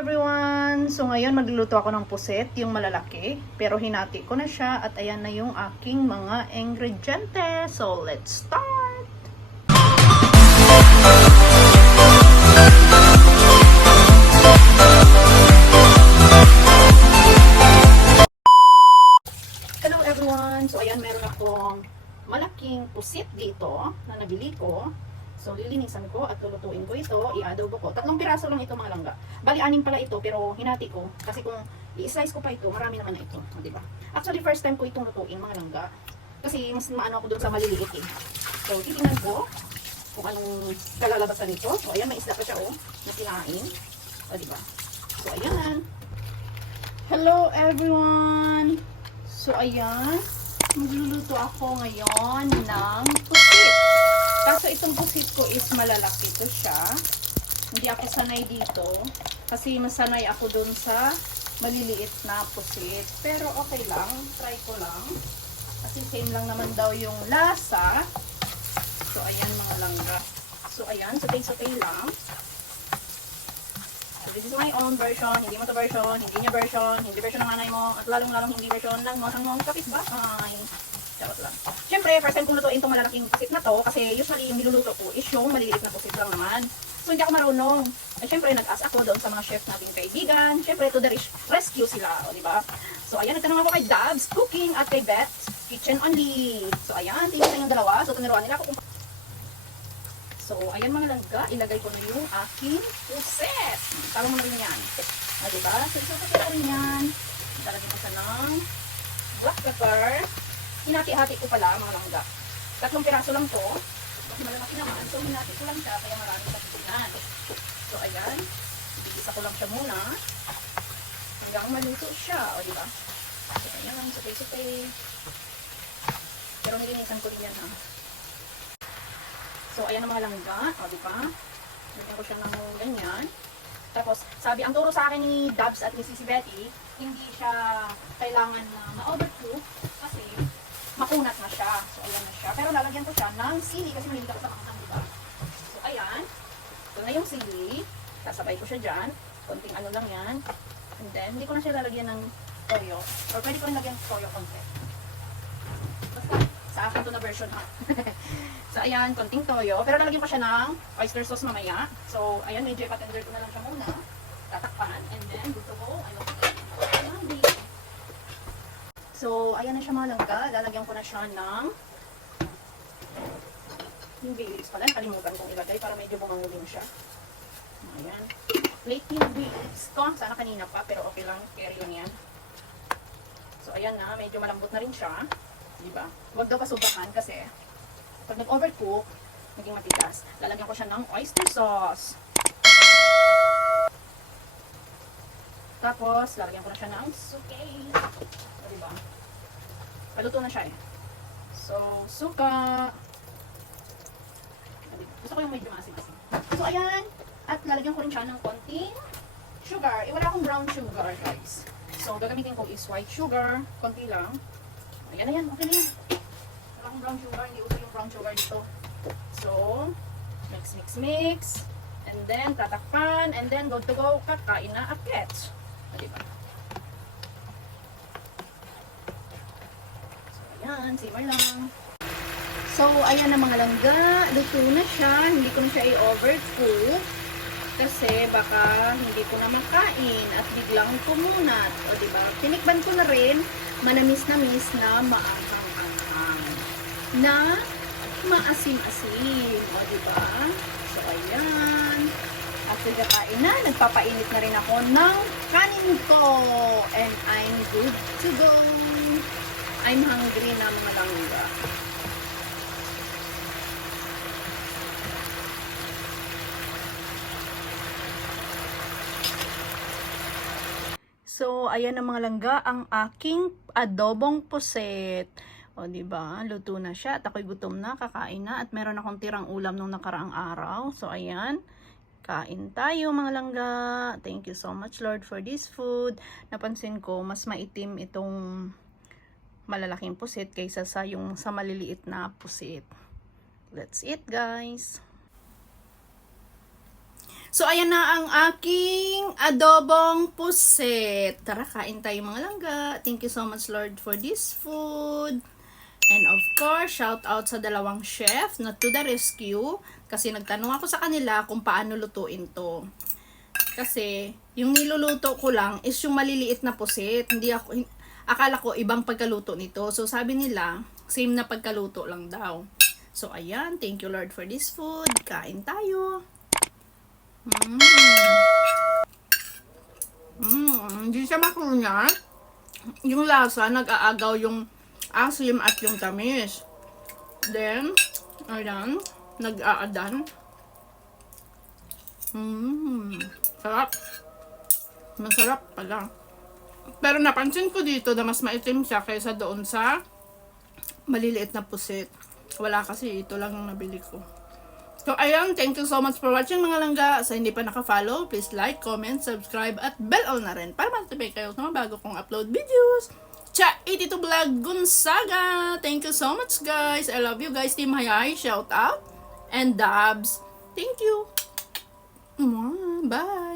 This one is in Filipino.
everyone! So ngayon magluluto ako ng puset, yung malalaki. Pero hinati ko na siya at ayan na yung aking mga ingrediente. So let's start! Hello everyone! So ayan, meron akong malaking pusit dito na nabili ko. So, lilinisan ko at lulutuin ko ito, i-adobo ko. 3 piraso lang ito mga langga. Bali, 6 pala ito, pero hinati ko. Kasi kung i-slice ko pa ito, marami naman na ito. O, diba? Actually, first time ko itong lutuin mga langga. Kasi mas maano ako dun sa maliliit eh. So, titingnan ko kung anong kalalabasan nito. So, ayan, may isda pa siya na sinain. O, diba? So, ayan. Hello everyone! So, ayan. Magluluto ako ngayon ng pusit. Kaso itong pusit ko is malalaki to siya. Hindi ako sanay dito. Kasi masanay ako dun sa maliliit na pusit. Pero okay lang. Try ko lang. Kasi same lang naman daw yung lasa. So ayan mga langga. So ayan. Sutay-sutay lang. So this is my own version. Hindi mo to version. Hindi niya version. Hindi version ng nanay mo. At lalong-lalong hindi version ng mong kapitbahay. Charot lang. Siyempre, first time kong lutuin itong malalaking pusit na to kasi usually yung niluluto ko is yung maliliit na pusit lang naman. So, hindi ako marunong. At siyempre, nag-ask ako doon sa mga chef nating kaibigan. Siyempre, to the rescue sila. O, diba? So, ayan, nagtanong ako kay Dabs Cooking at kay Beth's Kitchen Only. So, ayan, tingnan sa yung dalawa. So, tinuruan nila ako kung... So, ayan mga langga, ilagay ko na yung aking pusit. Talo mo na rin yan. O, diba? So, isasapit ko rin yan. Talagyan ko sa ng black pepper. Hinati-hati ko pala mga langga. 3 piraso lang to. Kasi malalaki naman. So hinati ko lang siya kaya marami sa titinan. So ayan. Ibigisa ko lang siya muna. Hanggang maluto siya. O diba? So ayan. Sutay-sutay. Pero nilinisan ko rin yan ha. So ayan ang mga langga. O diba? Lagyan ko siya ng ganyan. Tapos sabi, ang turo sa akin ni Dabs at ni Sisi Betty, hindi siya kailangan na ma-overcook kasi makunat na siya. So, ayan na siya. Pero lalagyan ko siya ng sili kasi mahilig ako sa makunat, diba? So, ayan. Ito na yung sili. Kasabay ko siya dyan. Konting ano lang yan. And then, hindi ko na siya lalagyan ng toyo. Or pwede ko rin lagyan ng toyo konti. Basta, sa akin to na version ha. So, ayan. Konting toyo. Pero lalagyan ko siya ng oyster sauce mamaya. So, ayan. Medyo ipatender ko na lang siya muna. Tatakpan. And then, gusto ko, ano, so, ayan na siya mga langga. Lalagyan ko na siya ng yung bay leaves pala. Kalimutan kong ilagay para medyo bumanguling siya. Ayan. Late yung bay leaves ko. Sana kanina pa, pero okay lang. Carry on yan. So, ayan na. Medyo malambot na rin siya. Diba? Huwag daw pasubakan kasi pag nag-overcook, naging matigas. Lalagyan ko siya ng oyster sauce. Tapos, lalagyan ko na siya ng suke. Diba? Paluto na siya eh. So, suka. Gusto ko yung medyo maasim-asim. So, ayan. At lalagyan ko rin siya ng konting sugar. Wala akong brown sugar, guys. So, gagamitin ko is white sugar. Konti lang. Ayan na yan. Okay na yan. Wala akong brown sugar. Hindi uso yung brown sugar dito. So, mix, mix, mix. And then, tatakpan. And then, good to go. Kakain na agad. Diba? Ayan, simmer lang. So, ayan na mga langga. Luto na siya. Hindi ko na siya i-overcook. Kasi baka hindi ko na makain at biglang kumunat. O, diba? Tinikban ko na rin. Manamis-namis na maanghang-anghang. Na maasim-asim. O, diba? So, ayan. After kakain na, nagpapainit na rin ako ng kanin ko. And I'm good to go. I'm hungry na mga langga. So, ayan na mga langga, ang aking adobong puset. O, diba? Luto na siya. At ako'y gutom na, kakain na. At meron akong tirang ulam nung nakaraang araw. So, ayan. Kain tayo mga langga. Thank you so much Lord for this food. Napansin ko, mas maitim itong malalaking pusit kaysa sa yung sa maliliit na pusit. Let's eat guys. So, ayan na ang aking adobong pusit. Tara, kain tayo mga langga. Thank you so much, Lord, for this food. And of course, shout out sa dalawang chef na to the rescue. Kasi nagtanong ako sa kanila kung paano lutuin to. Kasi, yung niluluto ko lang is yung maliliit na pusit. Akala ko ibang pagkaluto nito. So, sabi nila, same na pagkaluto lang daw. So, ayan. Thank you, Lord, for this food. Kain tayo. Hindi siya makunya. Yung lasa, nag-aagaw yung asim at yung tamis. Then, ayan, nag-aadan. Sarap. Masarap pala. Pero napansin ko dito na mas maitim siya kaysa doon sa maliliit na pusit. Wala kasi, ito lang ang nabili ko. So, ayan, thank you so much for watching mga langga. Sa hindi pa naka-follow, please like, comment, subscribe, at bell all na rin para matibay kayo sa mga bago kong upload videos. Cha, 82 Vlog Gonzaga! Thank you so much, guys. I love you, guys. Team Hayay, shout out. And Dabs, thank you. Bye.